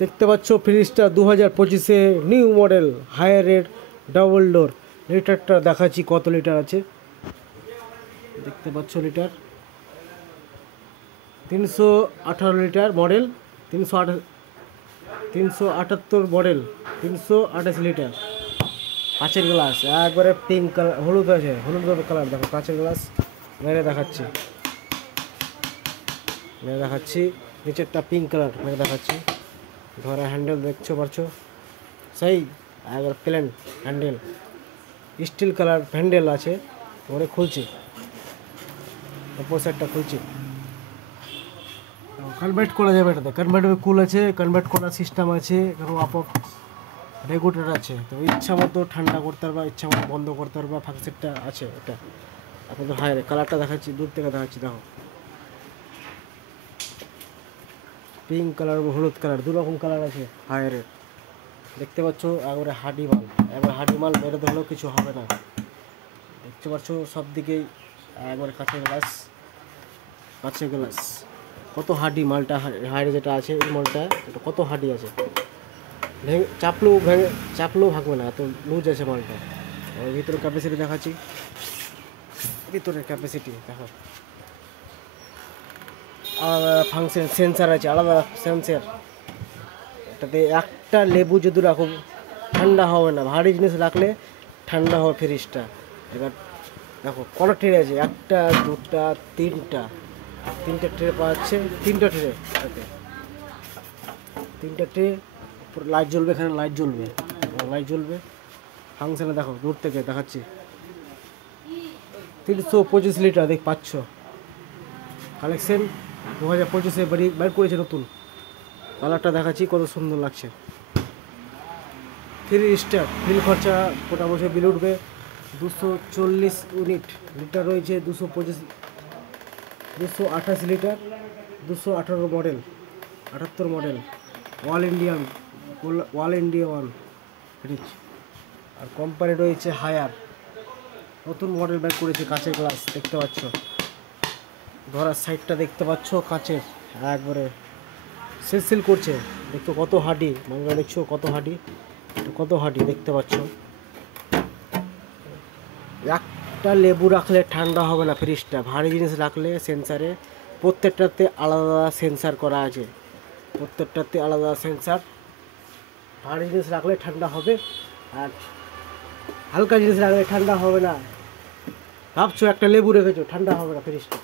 দেখতে পাচ্ছ ফ্রিজটা 2025-এ new model Haier red double door. লিটারটা দেখাচ্ছি কত লিটার আছে, দেখতে পাচ্ছ litre 318 litre model, 378 model, 328 litre. কাঁচের গ্লাস একবারে পিঙ্ক কালার, হলুদ আছে, হলুদ কালার। দেখো কাঁচের গ্লাস মেরে দেখাচ্ছি, নিচেরটা পিঙ্ক কালার মেরে দেখাচ্ছি। ধরা হ্যান্ডেল দেখছো পারছো, সেই একবার plain handle, steel colour handle আছে। ওরে খুলছি, অপর সাইডটা খুলছি, কনভার্ট করা যাবে এটাতে। কনভার্টেবল কুল আছে, কনভার্ট করার সিস্টেম আছে, কারণ আপ রেগুলেটর আছে। তো ইচ্ছা মতো ঠান্ডা করতে পারবা, ইচ্ছা মতো বন্ধ করতে পারবা। ফাঁকসেটটা আছে এটা আপনাদের হায়ার। কালারটা দেখাচ্ছি, দূর থেকে দেখাচ্ছি। দেখো পিঙ্ক কালার এবং হলুদ কালার, দু রকম কালার আছে হায়ারের। দেখতে পাচ্ছ একবারে হাডি মাল, একবার হাডি মাল মেরে ধরলেও কিছু হবে না। দেখতে পাচ্ছ সব দিকেই একবারে কাঁচের গ্লাস। কত হাডি মালটা, হায়ারে যেটা আছে এই মালটা, এটা কত হাডি আছে, চাপলেও ভাগবে না, এত লুজ আছে মালটা। ভিতরে ক্যাপাসিটি দেখাচ্ছি, ভিতরের ক্যাপাসিটি দেখো। আলাদা ফাংশন সেন্সার আছে, আলাদা সেন্সার। এটাতে একটা লেবু যদি রাখো ঠান্ডা হবে না, ভারী জিনিস রাখলে ঠান্ডা হবে ফ্রিজটা। এবার দেখো কটা ট্রে আছে, একটা দুটা তিনটা ট্রে পাওয়া যাচ্ছে, তিনটা ট্রে। লাইট জ্বলবে, এখানে লাইট জ্বলবে। ফাংশনে দেখো দূর থেকে দেখাচ্ছি, 325 লিটার দেখ পাচ্ছ। কালেকশন 2025-এ বের করেছে নতুন। কালারটা দেখাচ্ছি কত সুন্দর লাগছে। 3 স্টার, বিল খরচা গোটা বছর বিল উঠবে। 240 ইউনিট, লিটার রয়েছে 228 litre, 218 model, 78 model, all India one fridge. আর কোম্পানি রয়েছে হায়ার, নতুন মডেল বের করেছে। কাঁচের গ্লাস দেখতে পাচ্ছ, ধরার সাইডটা দেখতে পাচ্ছ কাঁচের, একবারে সিল করছে। দেখছো কত হাডি মাংস, দেখছো কত হাডি দেখতে পাচ্ছ। একটা লেবু রাখলে ঠান্ডা হবে না ফ্রিজটা, ভারী জিনিস রাখলে সেন্সারে প্রত্যেকটাতে আলাদা সেন্সার করা আছে, ভারী জিনিস রাখলে ঠান্ডা হবে, আর হালকা জিনিস রাখলে ঠান্ডা হবে না। ভাবছো একটা লেবু রেখেছো, ঠান্ডা হবে না ফ্রিজটা।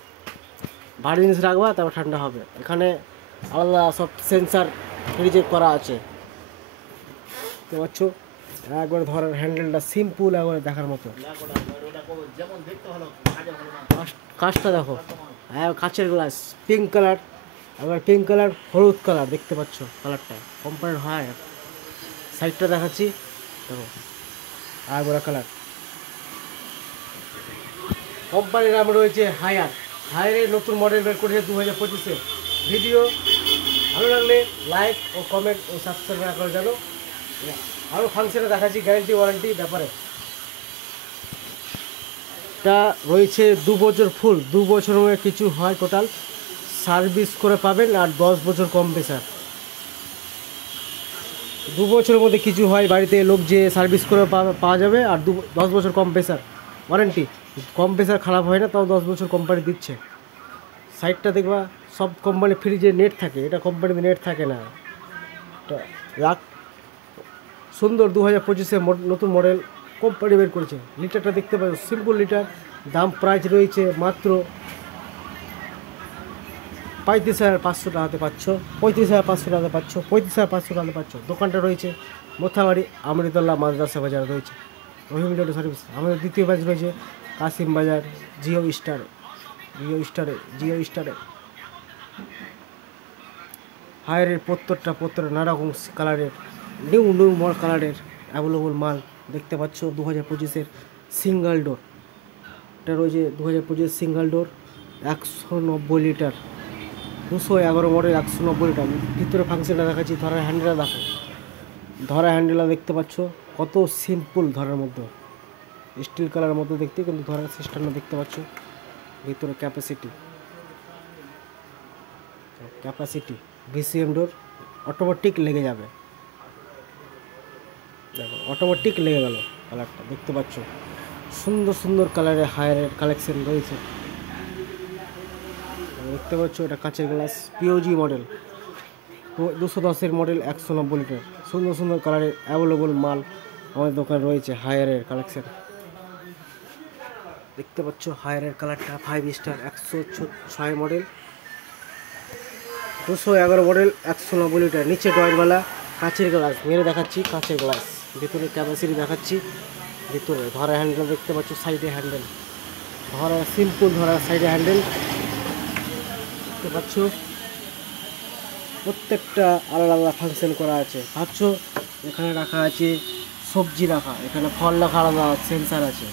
ভারী জিনিস রাখবা তারপর ঠান্ডা হবে। এখানে আলাদা সব সেন্সার ফ্রিজে করা আছে, দেখতে পাচ্ছ। একবার ধরার হ্যান্ডেলটা সিম্পল, একবারে দেখার মতো। কাজটা দেখো, কাঁচের গ্লাস, পিঙ্ক কালার, আবার পিঙ্ক কালার, হলুদ কালার দেখতে পাচ্ছ। কালারটা কোম্পানির হয়। সাইডটা দেখাচ্ছি দেখো, একবার কালার। কোম্পানির নাম রয়েছে হায়ারের নতুন মডেল বের করেছে 2025-এ। ভিডিও ভালো লাগলে লাইক ও কমেন্ট ও সাবস্ক্রাইব করে জানো। আরও ফাংশনে দেখাচ্ছি গ্যারান্টি ওয়ারেন্টি ব্যাপারে। এটা রয়েছে 2 বছর ফুল, 2 বছরের মধ্যে কিছু হয় টোটাল সার্ভিস করে পাবেন, আর 10 বছর কম্প্রেসার। 2 বছরের মধ্যে কিছু হয় বাড়িতে লোক যে সার্ভিস করে পাওয়া যাবে, আর 10 বছর কম্প্রেসার ওয়ারেন্টি। কম্প্রেসার খারাপ হয় না, তাও 10 বছর কোম্পানি দিচ্ছে। সাইডটা দেখবা সব কোম্পানি ফ্রিজে নেট থাকে, এটা কোম্পানিতে নেট থাকে না। এটা সুন্দর 2025-এ নতুন মডেল কোম্পানি বের করেছে। লিটারটা দেখতে পাচ্ছ সিম্পল লিটার, দাম প্রাইস রয়েছে মাত্র 35,500 টাকাতে পাচ্ছ, 35,500 টাকাতে পাচ্ছ, 35,500 টাকাতে পাচ্ছ। দোকানটা রয়েছে মোথাবাড়ি আমৃতোল্লাহ মাদ্রাসা বাজার রয়েছে রহিম অটো সার্ভিস। আমাদের দ্বিতীয় ব্রাঞ্চ রয়েছে কাশিম বাজার জিও স্টারে। হায়ারের প্রত্যেকটা নানারকম কালারের, নিউ কালারের অ্যাভেলেবল মাল দেখতে পাচ্ছ। 2025-এর সিঙ্গেল ডোর, এটা রয়েছে 2025-এর single door, 190 litre, 211 model, 190 litre. ভিতরে ফাংশনটা দেখাচ্ছি, ধরার হ্যান্ডেলটা দেখো, দেখতে পাচ্ছ কত সিম্পল, ধরার মধ্যে স্টিল কালারের মধ্যে দেখতে, কিন্তু ধরার সিস্টেমটা দেখতে পাচ্ছ। ভিতরে ক্যাপাসিটি VCM ডোর, অটোমেটিক লেগে যাবে। দেখো অটোমেটিক লেগে গেল কালারটা, দেখতে পাচ্ছ সুন্দর সুন্দর কালারের হায়ারের কালেকশন রয়েছে। দেখতে পাচ্ছ এটা কাঁচের গ্লাস, পিওজি মডেল, 210-এর মডেল, 190 লিটার। সুন্দর সুন্দর কালারের অ্যাভেলেবল মাল আমাদের দোকানে রয়েছে, হায়ারের কালেকশন। দেখতে পাচ্ছ হায়ারের কালারটা 5 স্টার, 106 মডেল, 211 মডেল, 190 লিটার। নিচে ডয়েরওয়ালা কাঁচের গ্লাস, মেরে দেখাচ্ছি কাঁচের গ্লাস, ভিতরে ক্যাপাসিটি দেখাচ্ছি। ভিতরে ধরা হ্যান্ডেল দেখতে পাচ্ছ, সাইডে হ্যান্ডেল ধরা, সিম্পল ধরা, সাইডে হ্যান্ডেল দেখতে পাচ্ছ। প্রত্যেকটা আলাদা আলাদা ফাংশন করা আছে। ভাবছো এখানে রাখা আছে সবজি রাখা, এখানে ফল রাখা আলাদা, সেন্সার আছে,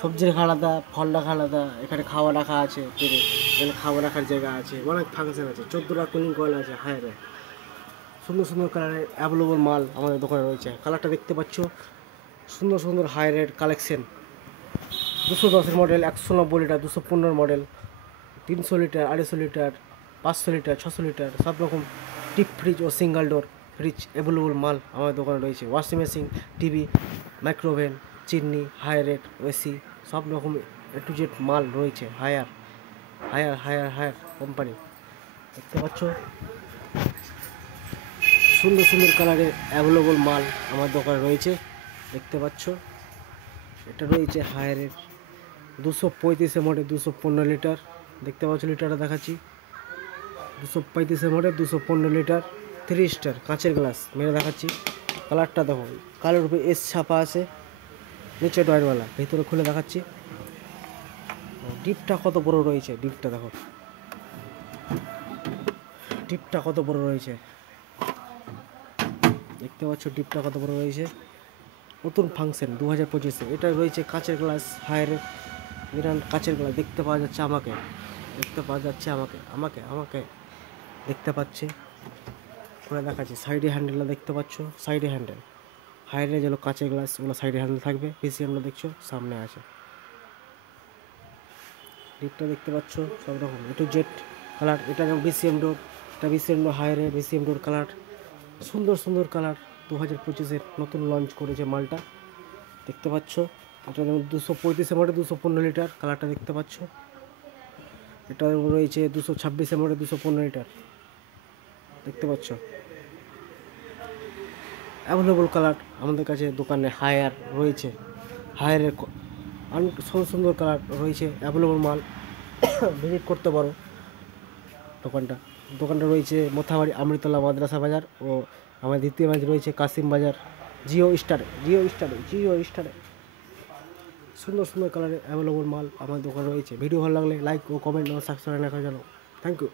সবজি রাখা আলাদা, ফল রাখা আলাদা, এখানে খাওয়া রাখা আছে, এখানে খাওয়া রাখার জায়গা আছে, অনেক ফাংশন আছে। 14টা কুলিং কয়েল আছে হায়ারে। সুন্দর সুন্দর কালারের অ্যাভেলেবল মাল আমাদের দোকানে রয়েছে। কালারটা দেখতে পাচ্ছ, সুন্দর সুন্দর হায়ারের কালেকশন। 210-এর model, 190 litre, 215 model, 300 litre, 250 litre, 500 litre, 600 litre, সব রকম ডিপ ফ্রিজ ও সিঙ্গেল ডোর ফ্রিজ অ্যাভেলেবল মাল আমাদের দোকানে রয়েছে। Washing machine, TV, micro oven, chimney, হায়ারের এসি, সব রকম এ টু জেড মাল রয়েছে। Haier Haier Haier Haier company দেখতে পাচ্ছ। সুন্দর সুন্দর কালারের অ্যাভেলেবল মাল আমার দোকানে রয়েছে, দেখতে পাচ্ছ। এটা রয়েছে হায়ারের 235-এর মডেল, 215 লিটার, দেখতে পাচ্ছ লিটারটা দেখাচ্ছি। 235-এর মডেল, 215 লিটার, 3 স্টার, কাঁচের গ্লাস, মেরে দেখাচ্ছি। কালারটা দেখো, কালার উপরে এস ছাপা আছে, নিচে ডয়েরওয়ালা, ভিতরে খুলে দেখাচ্ছি। ডিপটা কত বড় রয়েছে, ডিপটা দেখো, ডিপটা কত বড় রয়েছে, দেখতে পাচ্ছ ডিপটা কত বড় রয়েছে। নতুন ফাংশন 2025-এ। এটা রয়েছে কাঁচের গ্লাস, হায়ারের মিরান কাঁচের গ্লাস, দেখতে পাওয়া যাচ্ছে আমাকে, দেখতে পাওয়া যাচ্ছে আমাকে আমাকে আমাকে দেখতে পাচ্ছে, করে দেখাচ্ছে। সাইডে হ্যান্ডেলটা দেখতে পাচ্ছ, সাইডে হ্যান্ডেল হায়ারে যেগুলো কাঁচের গ্লাস, ওগুলো সাইডে হ্যান্ডেল থাকবে। পিসিএমটা দেখছো সামনে আছে, ডিপটা দেখতে পাচ্ছ, সব রকম এ টু জেড কালার। এটা যেমন বিসিএম ডোর, এটা বিসিএম ডোর হায়ারে, বিসিএম ডোর কালার, সুন্দর সুন্দর কালার। 2025-এর নতুন লঞ্চ করেছে মালটা, দেখতে পাচ্ছ। এটা যেমন 235-এর মডেল, 215 লিটার, কালারটা দেখতে পাচ্ছ। এটা রয়েছে 226-এর মডেল, 215 লিটার, দেখতে পাচ্ছ। অ্যাভেলেবল কালার আমাদের কাছে দোকানে হায়ার রয়েছে, হায়ারের অনেক সুন্দর সুন্দর কালার রয়েছে, অ্যাভেলেবল মাল। ভিজিট করতে পারো দোকানটা। দোকানটা রয়েছে মোথাবাড়ি আমৃতলা মাদ্রাসা বাজার, ও আমার দ্বিতীয় ব্রাঞ্চ রয়েছে কাশিম বাজার, জিও স্টারে। সুন্দর সুন্দর কালারের অ্যাভেলেবল মাল আমার দোকানে রয়েছে। ভিডিও ভালো লাগলে লাইক ও কমেন্ট ও সাবস্ক্রাইব রাখা জানো। Thank you.